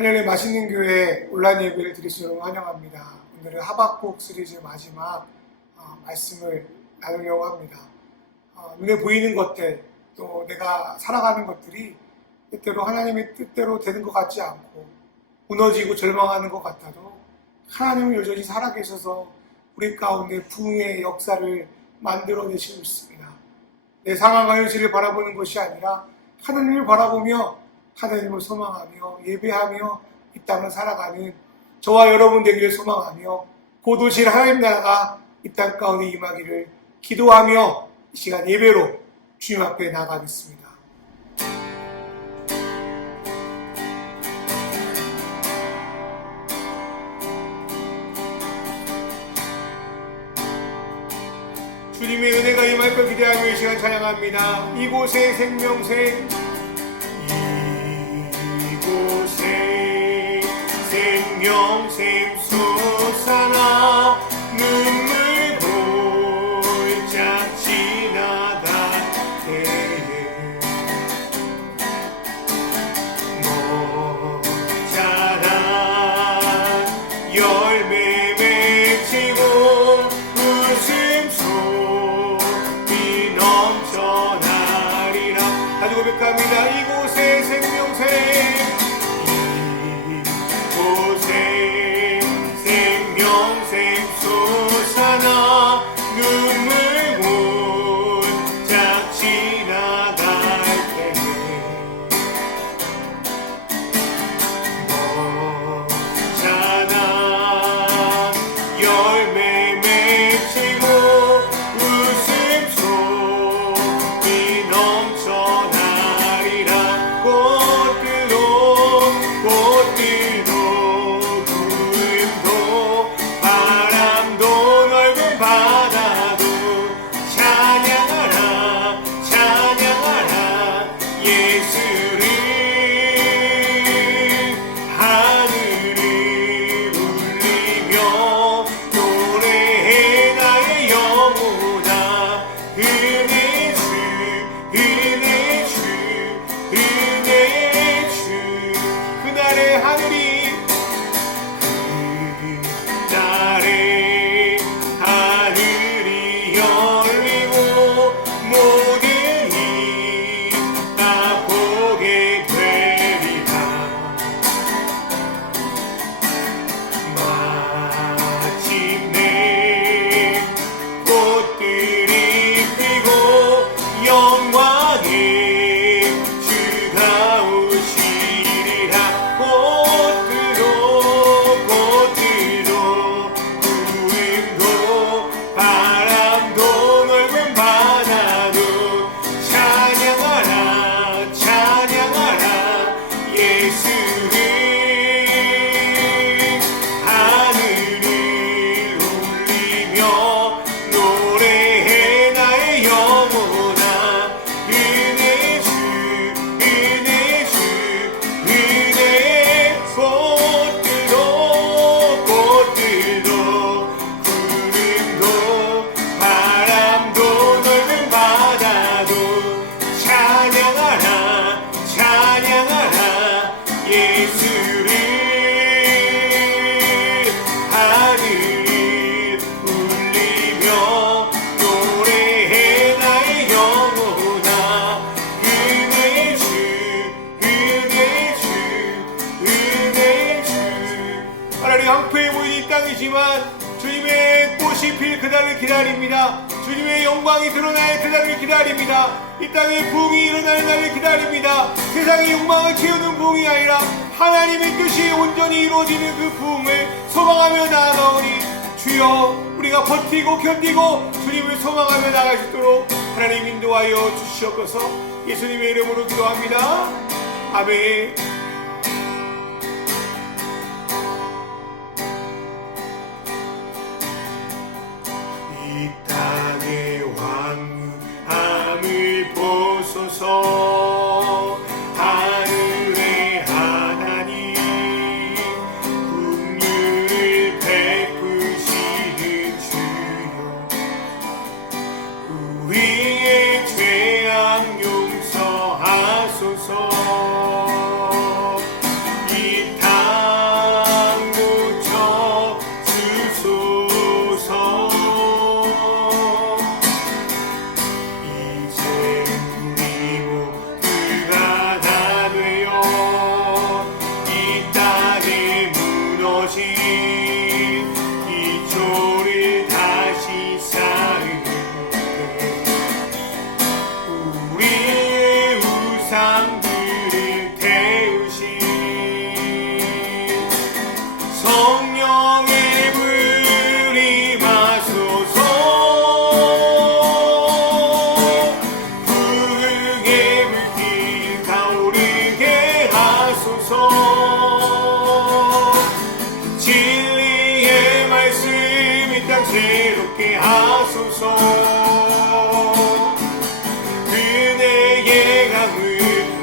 하나님의 맛있는 교회 온라인 예배를 드리시도록 환영합니다. 오늘은 하박국 시리즈 마지막 말씀을 나누려고 합니다. 눈에 보이는 것들, 또 내가 살아가는 것들이 때때로 하나님의 뜻대로 되는 것 같지 않고 무너지고 절망하는 것 같아도 하나님은 여전히 살아계셔서 우리 가운데 부흥의 역사를 만들어내시고 있습니다. 내 상황과 현실을 바라보는 것이 아니라 하나님을 바라보며 하나님을 소망하며 예배하며 이 땅을 살아가는 저와 여러분 되기를 소망하며 곧 오실 하나님 나라가 이 땅 가운데 임하기를 기도하며 이 시간 예배로 주님 앞에 나가겠습니다. 주님의 은혜가 임할 걸 기대하며 이 시간 찬양합니다. 이곳의 생명샘, 이곳에 생명샘 솟아나 눈물 골짝 지나갈 때에 모자란 열매 맺히고 웃음소리 넘쳐나리라. 아주 고백합니다. 이곳에 생명샘, 이곳에 생명샘 솟아나 눈물 골짝 지나갈 때에 모자란 열매 맺히고 웃음소리 넘쳐나리라. 꽃들도 구름도 바람도 넓은 바다도 찬양하라 찬양하라 예수를. 하늘을 울리며 노래해 나의 영혼아. 은혜 주 은혜 주 은혜 주. 그날의 하늘이 열리고 모든 이 다 보게 되리라. 마침내 꽃들이 피고 영광의 주가 오시리라. 꽃들도 구름도 바람도 넓은 바다도 찬양하라 찬양하라 예수를. 하늘을 울리며 노래해 나의 영혼아. 은혜 주 은혜 주 은혜. 꽃들도 구름도 바람도 넓은 바다도 찬양하라 찬양하라 예수를. 하늘을 울리며 노래해 나의 영혼아. 은혜 주 은혜 주 은혜 주. 하나님 황폐해 보이는 이 땅이지만 주님의 꽃이 필 그날을 기다립니다. 주님의 영광이 드러날 그날을 기다립니다. 이 땅에 부흥이 일어나는 날을 기다립니다. 세상의 욕망을 채우는 부흥이 아니라 하나님의 뜻이 온전히 이루어지는 그 부흥을 소망하며 나아가오니 주여 우리가 버티고 견디고 주님을 소망하며 나아갈 수 있도록 하나님 인도하여 주시옵소서. 예수님의 이름으로 기도합니다. 아멘. 이 땅의 황무함을 보소서. 하늘의 하나님 긍휼을 베푸시는 주여. 우리의 죄악 용서하소서. 이 땅 하소서. 진리의 말씀 이 땅 새롭게 하소서. 은혜의 강을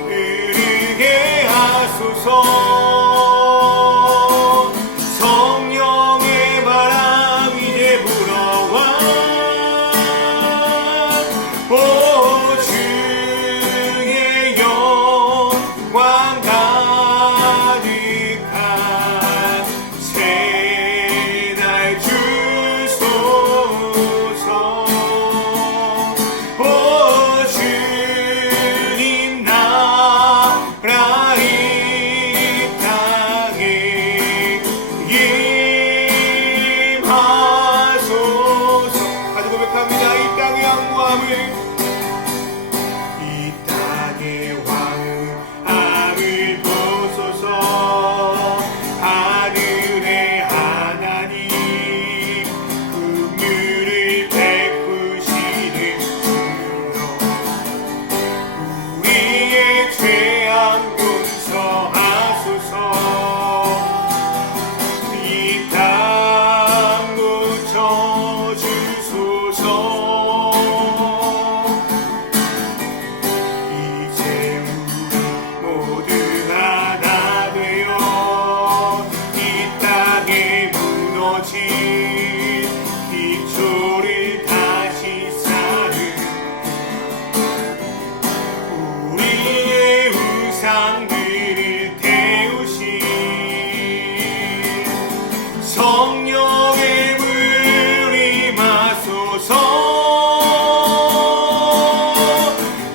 흐르게 하소서. 성령의 바람 이제 불어와 오 주의 영광 가득한 새날 주소서. 오 주님 나라 이 땅에 임하소서. 아주 고백합니다. 이 땅의 양무함을, 이 땅의 왕함을 보소서. 하늘의 하나님 긍휼을 베푸시는 주여, 우리의 죄악 용서하소서. 이 땅 고쳐주소서. 이제 우리 모두 하나 되어 이 땅에 무너진 기초를 다시 쌓은 우리의 우상들을 태우신 성령의 불이 임하소서.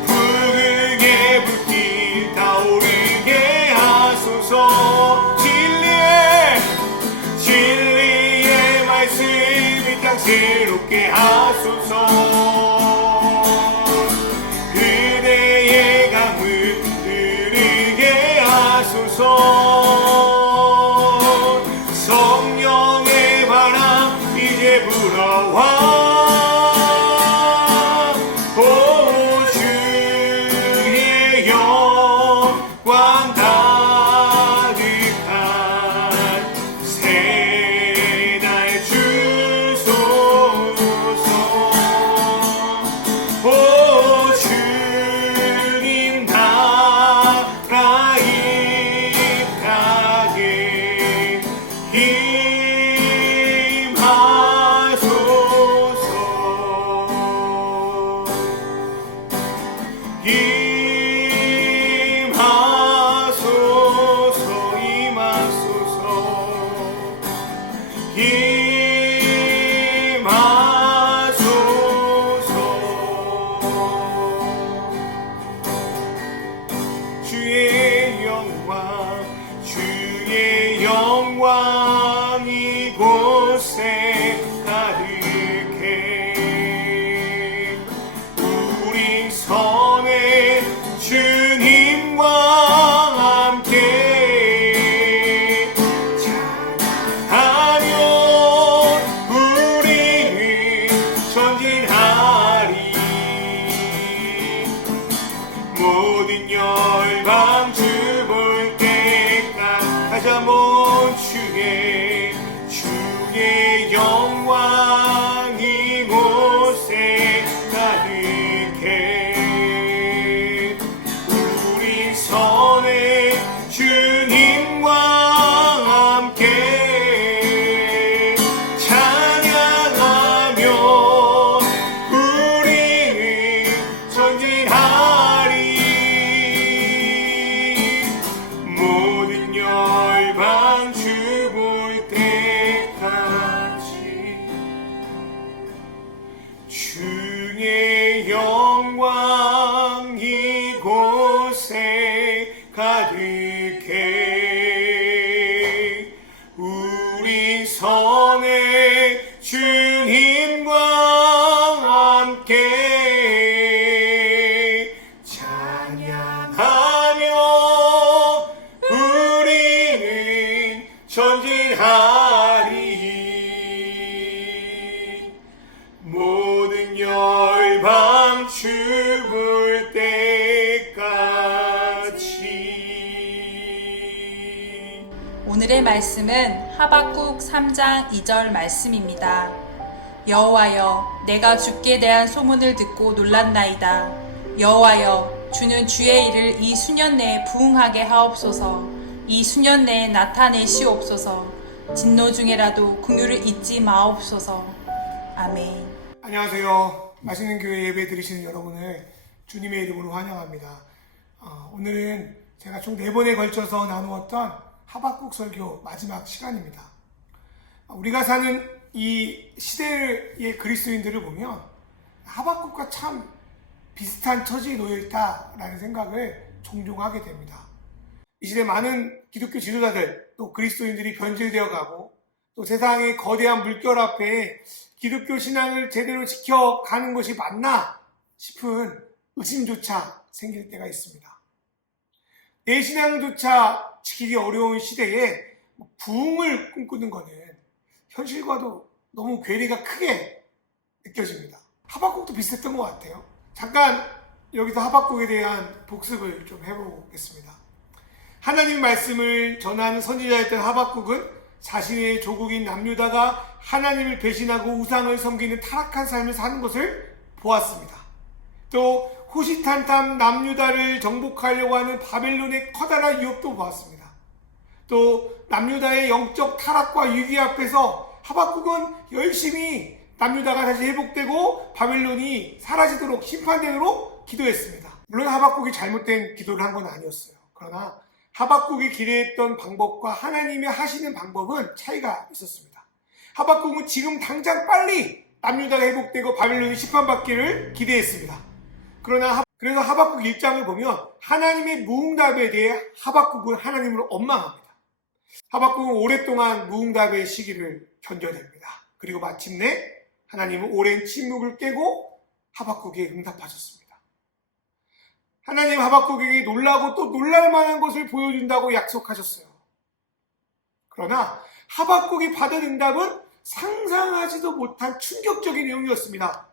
붉게 불길 타오르게 하소서. 진리의 말씀 이 땅 새롭게 하소서. 그대의 강을 흐르게 하소서. 성령의 바람 이제 불어와 오 주의 영광 가득한 새날 주소서. 오 주님 나라 이 땅에 임하소서. 임하소서. 임하소서. 주의 영광 이곳에 가득해. 우리 선에 주님과 함께 찬양하며 우리는 전진하리. 모든 열방 주 볼 때까지 다시 한번 주의 영광 이곳에 가득해. 우리 선에 주님과 함께 찬양하며 우리는 전진하리. 모든 열방 주 볼 때까지 주의 영광 이곳에 가득해. 우리 선에 주님과 함께 찬양하며 우리는 전진하리. 모든 열방 주 볼 때까지. 오늘의 말씀은 하박국 3장 2절 말씀입니다. 여호와여, 내가 주께 대한 소문을 듣고 놀랐나이다. 여호와여, 주는 주의 일을 이 수년 내에 부응하게 하옵소서. 이 수년 내에 나타내시옵소서. 진노 중에라도 긍휼을 잊지 마옵소서. 아멘. 안녕하세요. 맛있는 교회 예배 드리시는 여러분을 주님의 이름으로 환영합니다. 오늘은 제가 총 4번에 걸쳐서 나누었던 하박국 설교 마지막 시간입니다. 우리가 사는 이 시대의 그리스도인들을 보면 하박국과 참 비슷한 처지에 놓여 있다라는 생각을 종종 하게 됩니다. 이 시대 많은 기독교 지도자들 또 그리스도인들이 변질되어 가고 또 세상의 거대한 물결 앞에 기독교 신앙을 제대로 지켜가는 것이 맞나 싶은 의심조차 생길 때가 있습니다. 내 신앙조차 지키기 어려운 시대에 부흥을 꿈꾸는 것은 현실과도 너무 괴리가 크게 느껴집니다. 하박국도 비슷했던 것 같아요. 잠깐 여기서 하박국에 대한 복습을 좀 해보겠습니다. 하나님 말씀을 전하는 선지자였던 하박국은 자신의 조국인 남유다가 하나님을 배신하고 우상을 섬기는 타락한 삶을 사는 것을 보았습니다. 또 호시탄탐 남유다를 정복하려고 하는 바벨론의 커다란 유혹도 보았습니다. 또 남유다의 영적 타락과 위기 앞에서 하박국은 열심히 남유다가 다시 회복되고 바벨론이 사라지도록 심판되도록 기도했습니다. 물론 하박국이 잘못된 기도를 한 건 아니었어요. 그러나 하박국이 기대했던 방법과 하나님이 하시는 방법은 차이가 있었습니다. 하박국은 지금 당장 빨리 남유다가 회복되고 바벨론이 심판받기를 기대했습니다. 그래서 하박국 1장을 보면 하나님의 무응답에 대해 하박국은 하나님을 원망합니다. 하박국은 오랫동안 무응답의 시기를 견뎌냅니다. 그리고 마침내 하나님은 오랜 침묵을 깨고 하박국에 응답하셨습니다. 하나님 하박국에게 놀라고 또 놀랄 만한 것을 보여준다고 약속하셨어요. 그러나 하박국이 받은 응답은 상상하지도 못한 충격적인 내용이었습니다.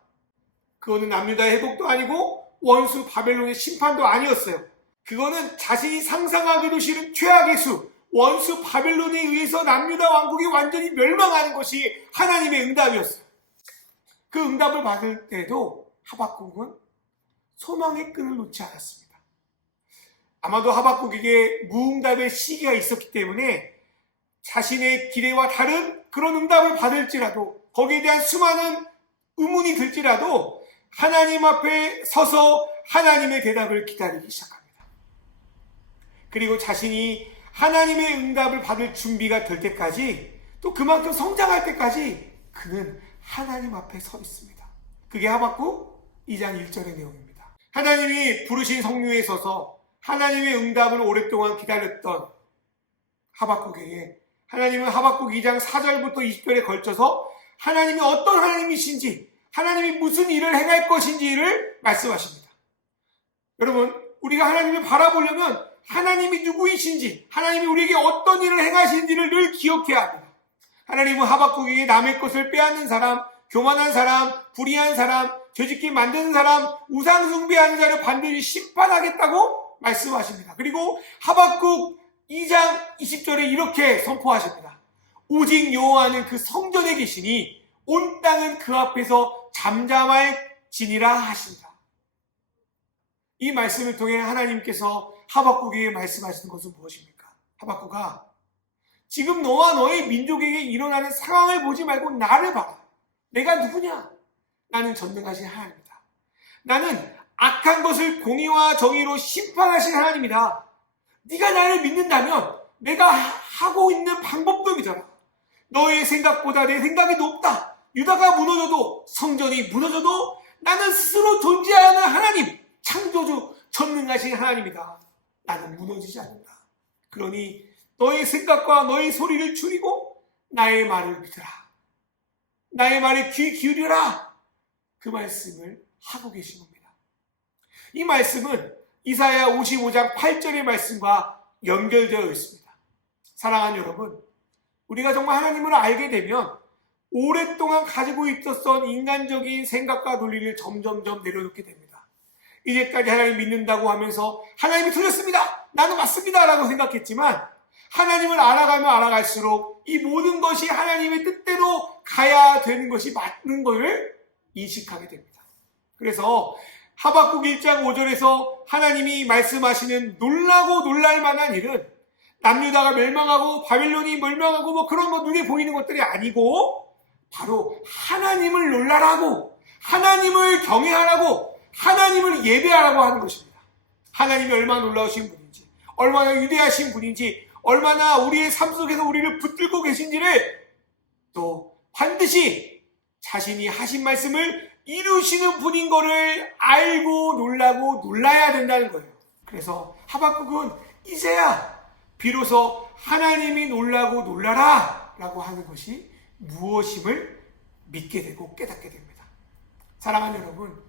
그거는 남유다의 회복도 아니고 원수 바벨론의 심판도 아니었어요. 그거는 자신이 상상하기도 싫은 최악의 수, 원수 바벨론에 의해서 남유다 왕국이 완전히 멸망하는 것이 하나님의 응답이었어요. 그 응답을 받을 때도 하박국은 소망의 끈을 놓지 않았습니다. 아마도 하박국에게 무응답의 시기가 있었기 때문에 자신의 기대와 다른 그런 응답을 받을지라도 거기에 대한 수많은 의문이 들지라도 하나님 앞에 서서 하나님의 대답을 기다리기 시작합니다. 그리고 자신이 하나님의 응답을 받을 준비가 될 때까지 또 그만큼 성장할 때까지 그는 하나님 앞에 서 있습니다. 그게 하박국 2장 1절의 내용입니다. 하나님이 부르신 성류에 서서 하나님의 응답을 오랫동안 기다렸던 하박국에게 하나님은 하박국 2장 4절부터 20절에 걸쳐서 하나님이 어떤 하나님이신지 하나님이 무슨 일을 행할 것인지를 말씀하십니다. 여러분, 우리가 하나님을 바라보려면 하나님이 누구이신지, 하나님이 우리에게 어떤 일을 행하시는지를 늘 기억해야 합니다. 하나님은 하박국에게 남의 것을 빼앗는 사람, 교만한 사람, 불의한 사람, 죄짓게 만드는 사람, 우상 숭배하는 자를 반드시 심판하겠다고 말씀하십니다. 그리고 하박국 2장 20절에 이렇게 선포하십니다. 오직 여호와는 그 성전에 계시니 온 땅은 그 앞에서 잠잠할지니라 하신다. 이 말씀을 통해 하나님께서 하박국에게 말씀하시는 것은 무엇입니까? 하박국아, 지금 너와 너의 민족에게 일어나는 상황을 보지 말고 나를 봐라. 내가 누구냐? 나는 전능하신 하나님이다. 나는 악한 것을 공의와 정의로 심판하신 하나님이다. 네가 나를 믿는다면 내가 하고 있는 방법도 믿어라. 너의 생각보다 내 생각이 높다. 유다가 무너져도 성전이 무너져도 나는 스스로 존재하는 하나님, 창조주, 전능하신 하나님이다. 나는 무너지지 않는다. 그러니 너의 생각과 너의 소리를 줄이고 나의 말을 믿으라. 나의 말에 귀 기울여라. 그 말씀을 하고 계신 겁니다. 이 말씀은 이사야 55장 8절의 말씀과 연결되어 있습니다. 사랑하는 여러분, 우리가 정말 하나님을 알게 되면 오랫동안 가지고 있었던 인간적인 생각과 논리를 점점점 내려놓게 됩니다. 이제까지 하나님 믿는다고 하면서 하나님이 틀렸습니다. 나는 맞습니다. 라고 생각했지만 하나님을 알아가면 알아갈수록 이 모든 것이 하나님의 뜻대로 가야 되는 것이 맞는 것을 인식하게 됩니다. 그래서 하박국 1장 5절에서 하나님이 말씀하시는 놀라고 놀랄 만한 일은 남유다가 멸망하고 바벨론이 멸망하고 뭐 그런 눈에 보이는 것들이 아니고 바로 하나님을 놀라라고, 하나님을 경외하라고, 하나님을 예배하라고 하는 것입니다. 하나님이 얼마나 놀라우신 분인지, 얼마나 위대하신 분인지, 얼마나 우리의 삶 속에서 우리를 붙들고 계신지를 또 반드시 자신이 하신 말씀을 이루시는 분인 것을 알고 놀라고 놀라야 된다는 거예요. 그래서 하박국은 이제야 비로소 하나님이 놀라고 놀라라 라고 하는 것이 무엇임을 믿게 되고 깨닫게 됩니다. 사랑하는 여러분,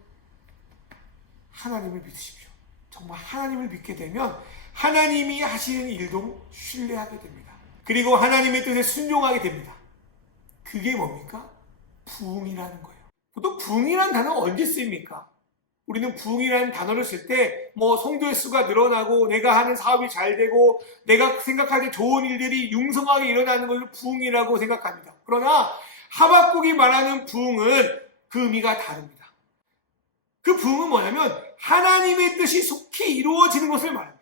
하나님을 믿으십시오. 정말 하나님을 믿게 되면 하나님이 하시는 일도 신뢰하게 됩니다. 그리고 하나님의 뜻에 순종하게 됩니다. 그게 뭡니까? 부흥이라는 거예요. 보통 부흥이라는 단어가 언제 쓰입니까? 우리는 부흥이라는 단어를 쓸 때 성도의 수가 늘어나고 내가 하는 사업이 잘 되고 내가 생각하기에 좋은 일들이 융성하게 일어나는 것을 부흥이라고 생각합니다. 그러나 하박국이 말하는 부흥은 그 의미가 다릅니다. 그 부흥은 뭐냐면 하나님의 뜻이 속히 이루어지는 것을 말합니다.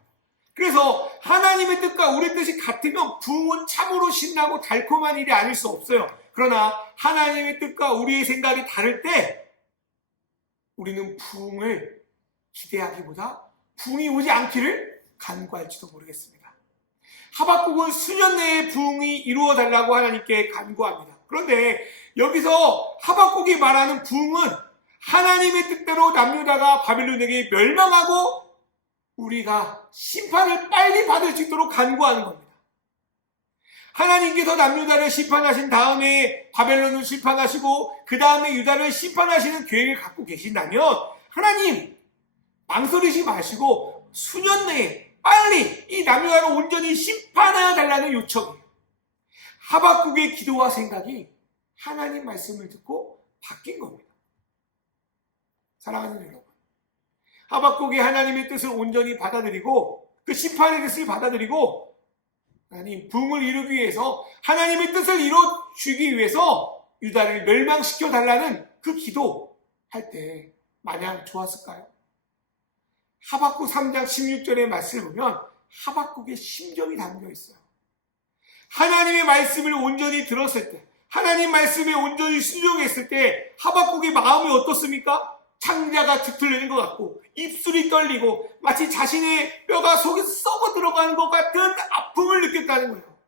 그래서 하나님의 뜻과 우리의 뜻이 같으면 부흥은 참으로 신나고 달콤한 일이 아닐 수 없어요. 그러나 하나님의 뜻과 우리의 생각이 다를 때 우리는 부흥을 기대하기보다 부흥이 오지 않기를 간구할지도 모르겠습니다. 하박국은 수년 내에 부흥이 이루어달라고 하나님께 간구합니다. 그런데 여기서 하박국이 말하는 부흥은 하나님의 뜻대로 남유다가 바벨론에게 멸망하고 우리가 심판을 빨리 받을 수 있도록 간구하는 겁니다. 하나님께서 남유다를 심판하신 다음에 바벨론을 심판하시고 그 다음에 유다를 심판하시는 계획을 갖고 계신다면 하나님 망설이지 마시고 수년 내에 빨리 이 남유다를 온전히 심판하여 달라는 요청이에요. 하박국의 기도와 생각이 하나님 말씀을 듣고 바뀐 겁니다. 사랑하는 여러분, 하박국이 하나님의 뜻을 온전히 받아들이고 그 심판의 뜻을 받아들이고 하나님 부흥을 이루기 위해서 하나님의 뜻을 이루어주기 위해서 유다를 멸망시켜 달라는 그 기도할 때 마냥 좋았을까요? 하박국 3장 16절의 말씀을 보면 하박국의 심정이 담겨 있어요. 하나님의 말씀을 온전히 들었을 때, 하나님 말씀에 온전히 순종했을 때 하박국의 마음이 어떻습니까? 창자가 뒤틀리는 것 같고 입술이 떨리고 마치 자신의 뼈가 속에서 썩어 들어가는 것 같은 아픔을 느꼈다는 거예요.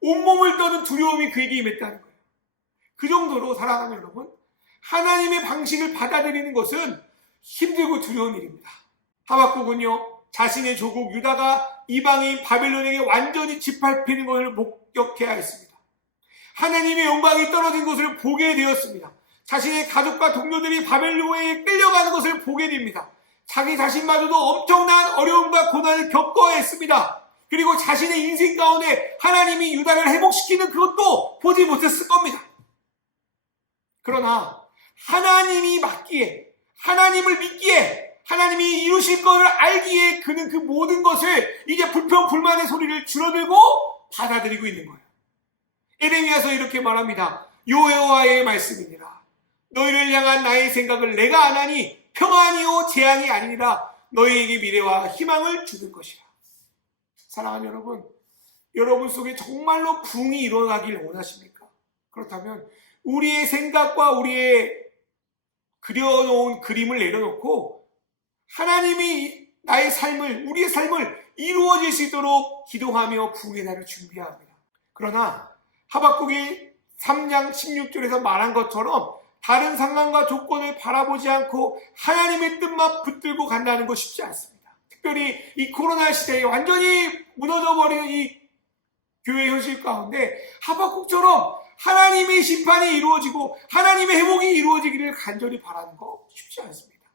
온몸을 떠는 두려움이 그에게 임했다는 거예요. 그 정도로 사랑하는 여러분, 하나님의 방식을 받아들이는 것은 힘들고 두려운 일입니다. 하박국은요, 자신의 조국 유다가 이방인 바벨론에게 완전히 짓밟히는 것을 목격해야 했습니다. 하나님의 영광이 떨어진 것을 보게 되었습니다. 자신의 가족과 동료들이 바벨론에 끌려가는 것을 보게 됩니다. 자기 자신마저도 엄청난 어려움과 고난을 겪어야 했습니다. 그리고 자신의 인생 가운데 하나님이 유다를 회복시키는 그것도 보지 못했을 겁니다. 그러나 하나님이 맞기에, 하나님을 믿기에, 하나님이 이루실 것을 알기에 그는 그 모든 것을 이제 불평, 불만의 소리를 줄어들고 받아들이고 있는 거예요. 에레미야서 이렇게 말합니다. 여호와의 말씀이니라. 너희를 향한 나의 생각을 내가 아나니 평안이요 재앙이 아니니라. 너희에게 미래와 희망을 주는 것이라. 사랑하는 여러분, 여러분 속에 정말로 부흥이 일어나길 원하십니까? 그렇다면 우리의 생각과 우리의 그려놓은 그림을 내려놓고 하나님이 나의 삶을, 우리의 삶을 이루어질 수 있도록 기도하며 부흥의 날을 준비해야 합니다. 그러나 하박국이 3장 16절에서 말한 것처럼 다른 상황과 조건을 바라보지 않고 하나님의 뜻만 붙들고 간다는 거 쉽지 않습니다. 특별히 이 코로나 시대에 완전히 무너져버리는 이 교회 현실 가운데 하박국처럼 하나님의 심판이 이루어지고 하나님의 회복이 이루어지기를 간절히 바라는 거 쉽지 않습니다.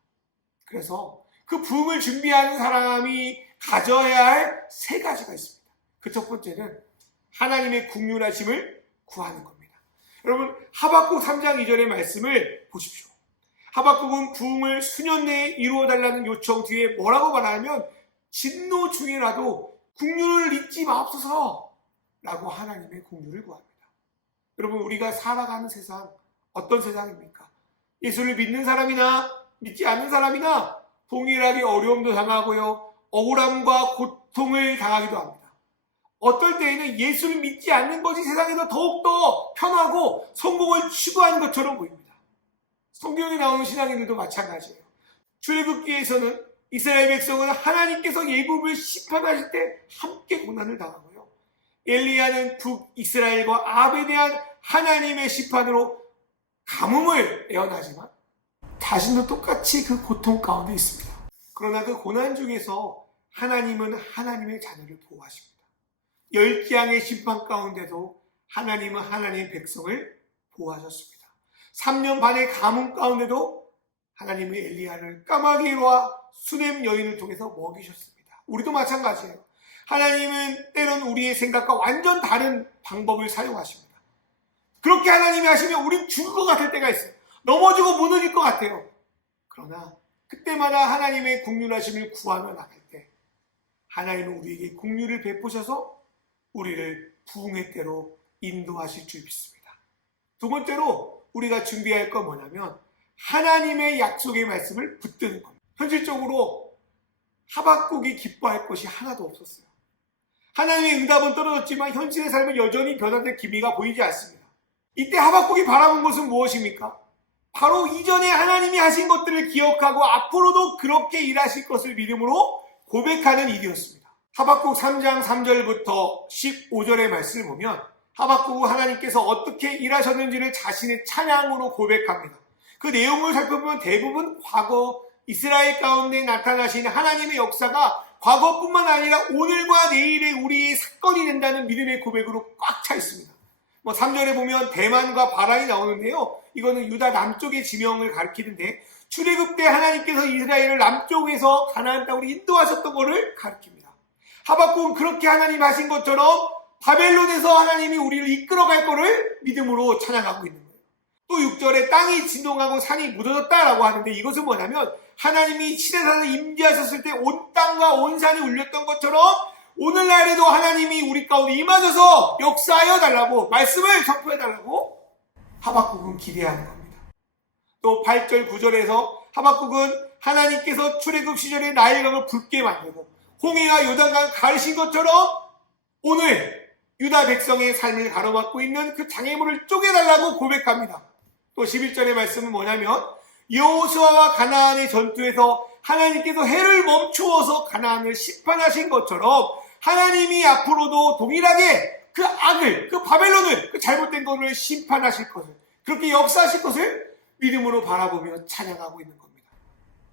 그래서 그 부흥을 준비하는 사람이 가져야 할 세 가지가 있습니다. 그 첫 번째는 하나님의 긍휼하심을 구하는 겁니다. 여러분, 하박국 3장 2절의 말씀을 보십시오. 하박국은 부흥을 수년 내에 이루어달라는 요청 뒤에 뭐라고 말하냐면 진노 중이라도 긍휼을 잊지 마옵소서 라고 하나님의 공유를 구합니다. 여러분, 우리가 살아가는 세상, 어떤 세상입니까? 예수를 믿는 사람이나 믿지 않는 사람이나 동일하게 어려움도 당하고요, 억울함과 고통을 당하기도 합니다. 어떨 때에는 예수를 믿지 않는 것이 세상에서 더욱더 편하고 성공을 추구하는 것처럼 보입니다. 성경에 나오는 신앙인들도 마찬가지예요. 출애굽기에서는 이스라엘 백성은 하나님께서 예굽을 심판하실 때 함께 고난을 당하고요, 엘리야는 북이스라엘과 아합에 대한 하나님의 심판으로 가뭄을 예언하지만 자신도 똑같이 그 고통 가운데 있습니다. 그러나 그 고난 중에서 하나님은 하나님의 자녀를 보호하십니다. 열지양의 심판 가운데도 하나님은 하나님의 백성을 보호하셨습니다. 3년 반의 가뭄 가운데도 하나님은 엘리야를 까마귀와 수넴 여인을 통해서 먹이셨습니다. 우리도 마찬가지예요. 하나님은 때론 우리의 생각과 완전 다른 방법을 사용하십니다. 그렇게 하나님이 하시면 우린 죽을 것 같을 때가 있어요. 넘어지고 무너질 것 같아요. 그러나 그때마다 하나님의 긍휼하심을 구하며 나갈 때 하나님은 우리에게 긍휼을 베푸셔서 우리를 부흥의 때로 인도하실 줄 믿습니다. 두 번째로 우리가 준비할 건 뭐냐면 하나님의 약속의 말씀을 붙드는 겁니다. 현실적으로 하박국이 기뻐할 것이 하나도 없었어요. 하나님의 응답은 떨어졌지만 현실의 삶은 여전히 변화될 기미가 보이지 않습니다. 이때 하박국이 바라본 것은 무엇입니까? 바로 이전에 하나님이 하신 것들을 기억하고 앞으로도 그렇게 일하실 것을 믿음으로 고백하는 일이었습니다. 하박국 3장 3절부터 15절의 말씀을 보면 하박국은 하나님께서 어떻게 일하셨는지를 자신의 찬양으로 고백합니다. 그 내용을 살펴보면 대부분 과거 이스라엘 가운데 나타나신 하나님의 역사가 과거뿐만 아니라 오늘과 내일의 우리의 사건이 된다는 믿음의 고백으로 꽉 차 있습니다. 3절에 보면 대만과 바란이 나오는데요, 이거는 유다 남쪽의 지명을 가리키는데 출애굽 때 하나님께서 이스라엘을 남쪽에서 가나안 땅으로 인도하셨던 것을 가리킵니다. 하박국은 그렇게 하나님 하신 것처럼 바벨론에서 하나님이 우리를 이끌어갈 것을 믿음으로 찬양하고 있는 거예요. 또 6절에 땅이 진동하고 산이 무너졌다라고 하는데 이것은 뭐냐면 하나님이 시내산을 임재하셨을 때 온 땅과 온 산이 울렸던 것처럼 오늘날에도 하나님이 우리 가운데 임하셔서 역사하여 달라고, 말씀을 선포해 달라고 하박국은 기대하는 겁니다. 또 8절 9절에서 하박국은 하나님께서 출애굽 시절에 나일강을 붉게 만들고 홍해와 요단강을 가르신 것처럼 오늘 유다 백성의 삶을 가로막고 있는 그 장애물을 쪼개달라고 고백합니다. 또 11절의 말씀은 뭐냐면 여호수아와 가나안의 전투에서 하나님께서 해를 멈추어서 가나안을 심판하신 것처럼 하나님이 앞으로도 동일하게 그 악을, 그 바벨론을, 그 잘못된 것을 심판하실 것을, 그렇게 역사하실 것을 믿음으로 바라보며 찬양하고 있는 겁니다.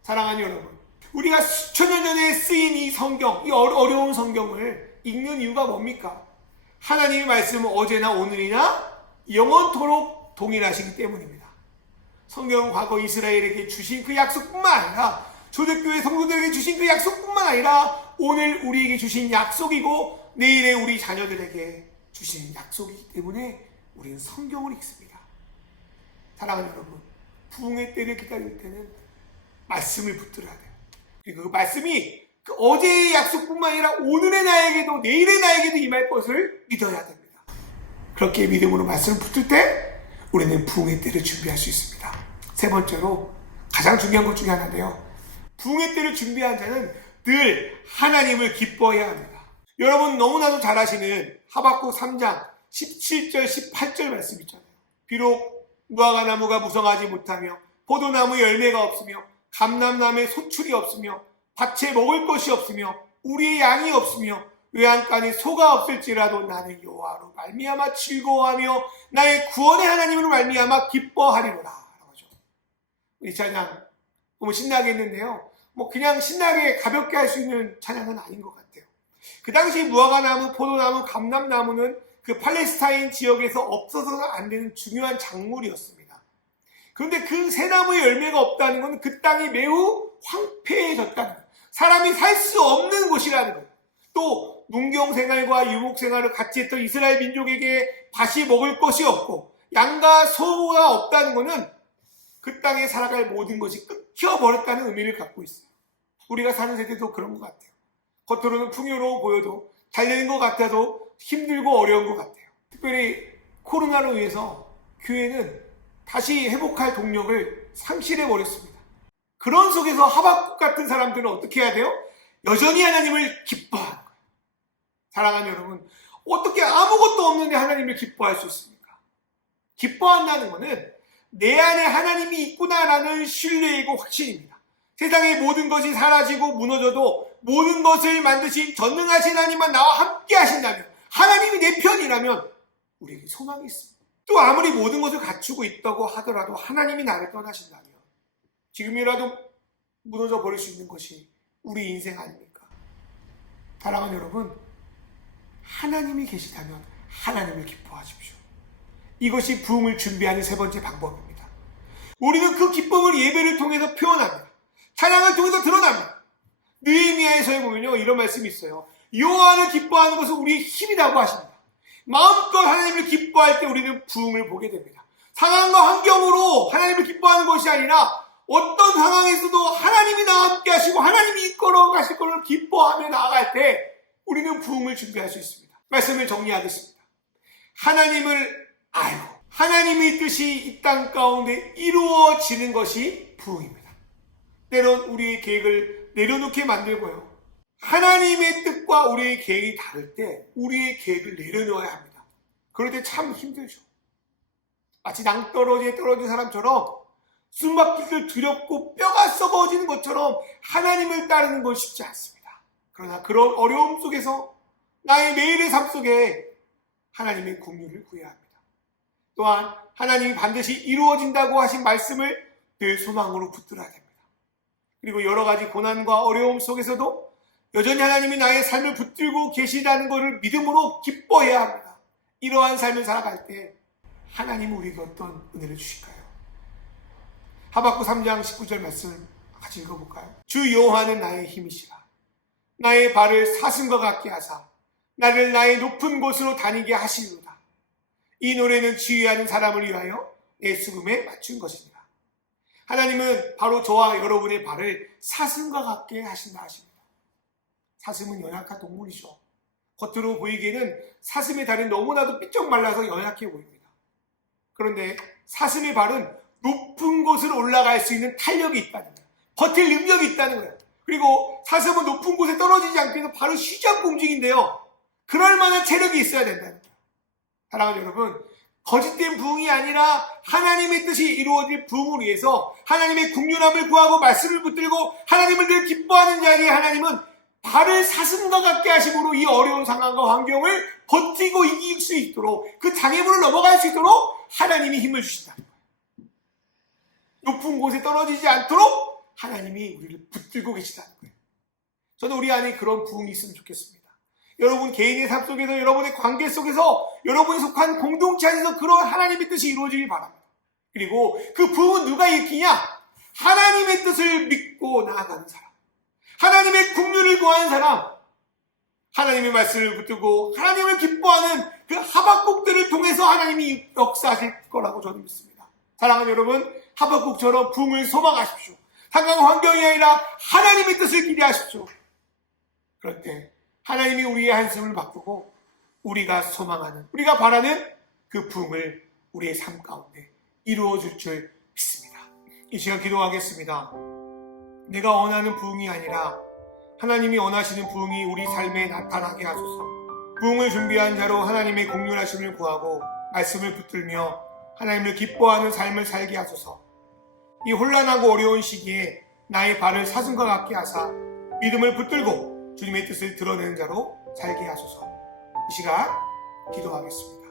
사랑하는 여러분, 우리가 수천 년 전에 쓰인 이 성경, 이 어려운 성경을 읽는 이유가 뭡니까? 하나님의 말씀은 어제나 오늘이나 영원토록 동일하시기 때문입니다. 성경은 과거 이스라엘에게 주신 그 약속뿐만 아니라 초대교회 성도들에게 주신 그 약속뿐만 아니라 오늘 우리에게 주신 약속이고 내일의 우리 자녀들에게 주신 약속이기 때문에 우리는 성경을 읽습니다. 사랑하는 여러분, 부흥의 때를 기다릴 때는 말씀을 붙들어야 돼요. 그리고 그 말씀이 그 어제의 약속뿐만 아니라 오늘의 나에게도 내일의 나에게도 임할 것을 믿어야 됩니다. 그렇게 믿음으로 말씀을 붙들 때 우리는 부흥의 때를 준비할 수 있습니다. 세 번째로 가장 중요한 것 중에 하나인데요, 부흥의 때를 준비한 자는 늘 하나님을 기뻐해야 합니다. 여러분 너무나도 잘 아시는 하박국 3장 17절 18절 말씀 있잖아요. 비록 무화과나무가 무성하지 못하며 포도나무 열매가 없으며 감람나무에 소출이 없으며 밭에 먹을 것이 없으며 우리의 양이 없으며 외양간에 소가 없을지라도 나는 여호와로 말미암아 즐거워하며 나의 구원의 하나님으로 말미암아 기뻐하리로라 라고 하죠. 이 찬양 너무 신나게 했는데요, 그냥 신나게 가볍게 할 수 있는 찬양은 아닌 것 같아요. 그 당시 무화과나무, 포도나무, 감람나무는 그 팔레스타인 지역에서 없어서는 안 되는 중요한 작물이었습니다. 그런데 그 새 나무의 열매가 없다는 건 그 땅이 매우 황폐해졌다는 거예요. 사람이 살 수 없는 곳이라는 거예요. 또 문경생활과 유목생활을 같이 했던 이스라엘 민족에게 다시 먹을 것이 없고 양과 소가 없다는 것은 그 땅에 살아갈 모든 것이 끊겨버렸다는 의미를 갖고 있어요. 우리가 사는 세대도 그런 것 같아요. 겉으로는 풍요로워 보여도 잘 되는 것 같아도 힘들고 어려운 것 같아요. 특별히 코로나로 인해서 교회는 다시 회복할 동력을 상실해버렸습니다. 그런 속에서 하박국 같은 사람들은 어떻게 해야 돼요? 여전히 하나님을 기뻐하는 거예요. 사랑하는 여러분, 어떻게 아무것도 없는데 하나님을 기뻐할 수 있습니까? 기뻐한다는 것은 내 안에 하나님이 있구나라는 신뢰이고 확신입니다. 세상의 모든 것이 사라지고 무너져도 모든 것을 만드신 전능하신 하나님만 나와 함께 하신다면, 하나님이 내 편이라면 우리에게 소망이 있습니다. 또 아무리 모든 것을 갖추고 있다고 하더라도 하나님이 나를 떠나신다면 지금이라도 무너져 버릴 수 있는 것이 우리 인생 아닙니까? 사랑하는 여러분, 하나님이 계시다면 하나님을 기뻐하십시오. 이것이 부흥을 준비하는 세 번째 방법입니다. 우리는 그 기쁨을 예배를 통해서 표현합니다. 찬양을 통해서 드러납니다. 느헤미야에서에 보면요, 이런 말씀이 있어요. 여호와를 기뻐하는 것은 우리의 힘이라고 하십니다. 마음껏 하나님을 기뻐할 때 우리는 부흥을 보게 됩니다. 상황과 환경으로 하나님을 기뻐하는 것이 아니라 어떤 상황에서도 하나님이 나와 함께 하시고 하나님이 이끌어 가실 것을 기뻐하며 나아갈 때 우리는 부흥을 준비할 수 있습니다. 말씀을 정리하겠습니다. 하나님을 알고 하나님의 뜻이 이 땅 가운데 이루어지는 것이 부흥입니다. 때론 우리의 계획을 내려놓게 만들고요, 하나님의 뜻과 우리의 계획이 다를 때 우리의 계획을 내려놓아야 합니다. 그럴 때 참 힘들죠. 마치 낭떠러지에 떨어진 사람처럼 숨막히기를 두렵고 뼈가 썩어지는 것처럼 하나님을 따르는 건 쉽지 않습니다. 그러나 그런 어려움 속에서 나의 매일의 삶 속에 하나님의 긍휼을 구해야 합니다. 또한 하나님이 반드시 이루어진다고 하신 말씀을 늘 소망으로 붙들어야 됩니다. 그리고 여러 가지 고난과 어려움 속에서도 여전히 하나님이 나의 삶을 붙들고 계시다는 것을 믿음으로 기뻐해야 합니다. 이러한 삶을 살아갈 때 하나님은 우리에게 어떤 은혜를 주실까요? 하박국 3장 19절 말씀 같이 읽어볼까요? 주 여호와는 나의 힘이시라. 나의 발을 사슴과 같게 하사 나를 나의 높은 곳으로 다니게 하시리로다. 이 노래는 지휘하는 사람을 위하여 내 수금에 맞춘 것이니라. 하나님은 바로 저와 여러분의 발을 사슴과 같게 하신다 하십니다. 사슴은 연약한 동물이죠. 겉으로 보이기에는 사슴의 다리는 너무나도 삐쩍 말라서 연약해 보입니다. 그런데 사슴의 발은 높은 곳을 올라갈 수 있는 탄력이 있다는 거예요. 버틸 능력이 있다는 거예요. 그리고 사슴은 높은 곳에 떨어지지 않기 위해서 발을 쉬지 않고 움직인대요. 그럴 만한 체력이 있어야 된다는 거예요. 사랑하는 여러분, 거짓된 부흥이 아니라 하나님의 뜻이 이루어질 부흥을 위해서 하나님의 긍휼함을 구하고 말씀을 붙들고 하나님을 늘 기뻐하는 자에게 하나님은 발을 사슴과 같게 하심으로 이 어려운 상황과 환경을 버티고 이길 수 있도록, 그 장애물을 넘어갈 수 있도록 하나님이 힘을 주신다는 거예요. 높은 곳에 떨어지지 않도록 하나님이 우리를 붙들고 계시다는 거예요. 저는 우리 안에 그런 부흥이 있으면 좋겠습니다. 여러분 개인의 삶 속에서, 여러분의 관계 속에서, 여러분이 속한 공동체 안에서 그런 하나님의 뜻이 이루어지길 바랍니다. 그리고 그 부흥은 누가 일으키냐? 하나님의 뜻을 믿고 나아가는 사람, 하나님의 긍휼을 구하는 사람, 하나님의 말씀을 붙들고 하나님을 기뻐하는 그 하박국들을 통해서 하나님이 역사하실 거라고 저는 믿습니다. 사랑하는 여러분, 하박국처럼 부흥을 소망하십시오. 상황 환경이 아니라 하나님의 뜻을 기대하십시오. 그럴 때 하나님이 우리의 한숨을 바꾸고 우리가 소망하는, 우리가 바라는 그 부흥을 우리의 삶 가운데 이루어줄 줄 믿습니다. 이 시간 기도하겠습니다. 내가 원하는 부흥이 아니라 하나님이 원하시는 부흥이 우리 삶에 나타나게 하소서. 부흥을 준비한 자로 하나님의 긍휼하심을 구하고 말씀을 붙들며 하나님을 기뻐하는 삶을 살게 하소서. 이 혼란하고 어려운 시기에 나의 발을 사슴과 같게 하사 믿음을 붙들고 주님의 뜻을 드러내는 자로 살게 하소서. 이 시간 기도하겠습니다.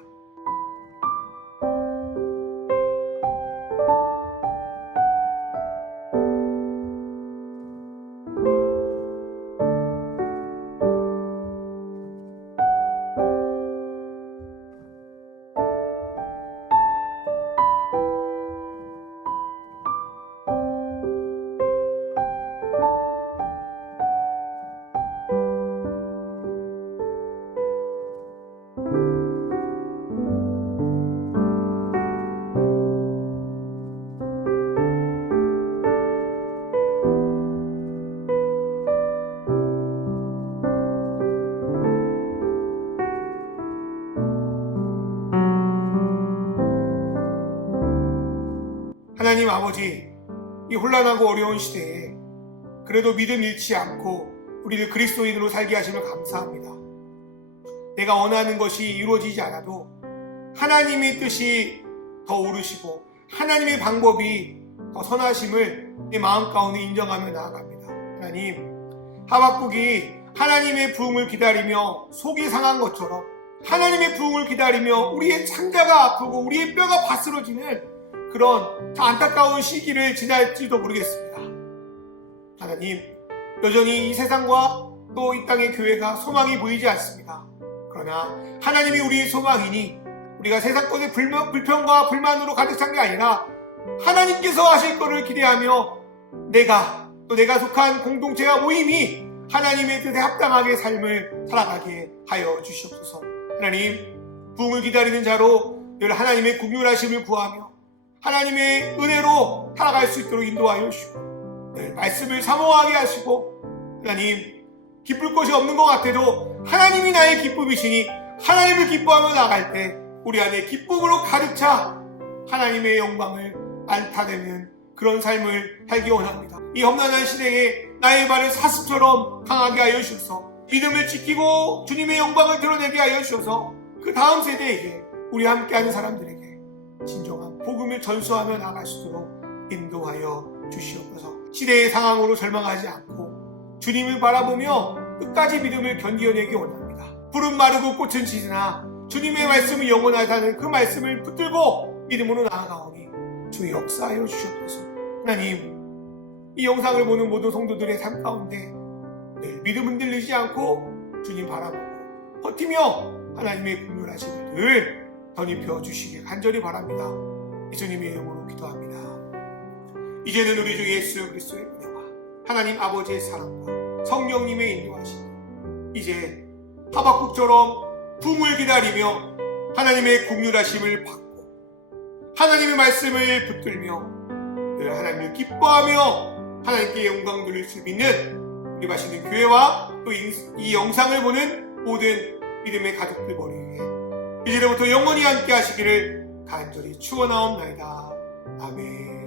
하나님 아버지, 이 혼란하고 어려운 시대에 그래도 믿음 잃지 않고 우리를 그리스도인으로 살게 하심을 감사합니다. 내가 원하는 것이 이루어지지 않아도 하나님의 뜻이 더 오르시고 하나님의 방법이 더 선하심을 내 마음 가운데 인정하며 나아갑니다. 하나님, 하박국이 하나님의 부흥을 기다리며 속이 상한 것처럼 하나님의 부흥을 기다리며 우리의 창자가 아프고 우리의 뼈가 바스러지는 그런 안타까운 시기를 지날지도 모르겠습니다. 하나님, 여전히 이 세상과 또 이 땅의 교회가 소망이 보이지 않습니다. 그러나 하나님이 우리의 소망이니 우리가 세상 것의 불평과 불만으로 가득 찬 게 아니라 하나님께서 하실 것을 기대하며 내가 속한 공동체와 모임이 하나님의 뜻에 합당하게 삶을 살아가게 하여 주시옵소서. 하나님, 부흥을 기다리는 자로 늘 하나님의 긍휼하심을 구하며 하나님의 은혜로 살아갈 수 있도록 인도하여 주시고 늘 말씀을 사모하게 하시고 하나님, 기쁠 것이 없는 것 같아도 하나님이 나의 기쁨이시니 하나님을 기뻐하며 나아갈 때 우리 안에 기쁨으로 가득 차 하나님의 영광을 안타내는 그런 삶을 살기 원합니다. 이 험난한 시대에 나의 발을 사슴처럼 강하게 하여 주셔서 믿음을 지키고 주님의 영광을 드러내게 하여 주셔서 그 다음 세대에게 우리 함께하는 사람들에게 진정한 복음을 전수하며 나아갈 수 있도록 인도하여 주시옵소서. 시대의 상황으로 절망하지 않고 주님을 바라보며 끝까지 믿음을 견디어내기 원합니다. 푸른 마르고 꽃은 지으나 주님의 말씀은 영원하다는 그 말씀을 붙들고 믿음으로 나아가오니 주 역사하여 주시옵소서. 하나님, 이 영상을 보는 모든 성도들의 삶 가운데 늘 믿음 흔들리지 않고 주님 바라보고 버티며 하나님의 긍휼하심을 늘 덧입혀 주시길 간절히 바랍니다. 예수님의 이름으로 기도합니다. 이제는 우리 주 예수 그리스도의 은혜와 하나님 아버지의 사랑과 성령님의 인도하심, 이제 하박국처럼 부흥을 기다리며 하나님의 긍휼하심을 받고 하나님의 말씀을 붙들며 늘 하나님을 기뻐하며 하나님께 영광 돌릴 수 있는 우리 맛있는 교회와 또 이 영상을 보는 모든 믿음의 가족들 머리 위에 이제부터 영원히 함께 하시기를 간절히 축원하옵나이다. 아멘.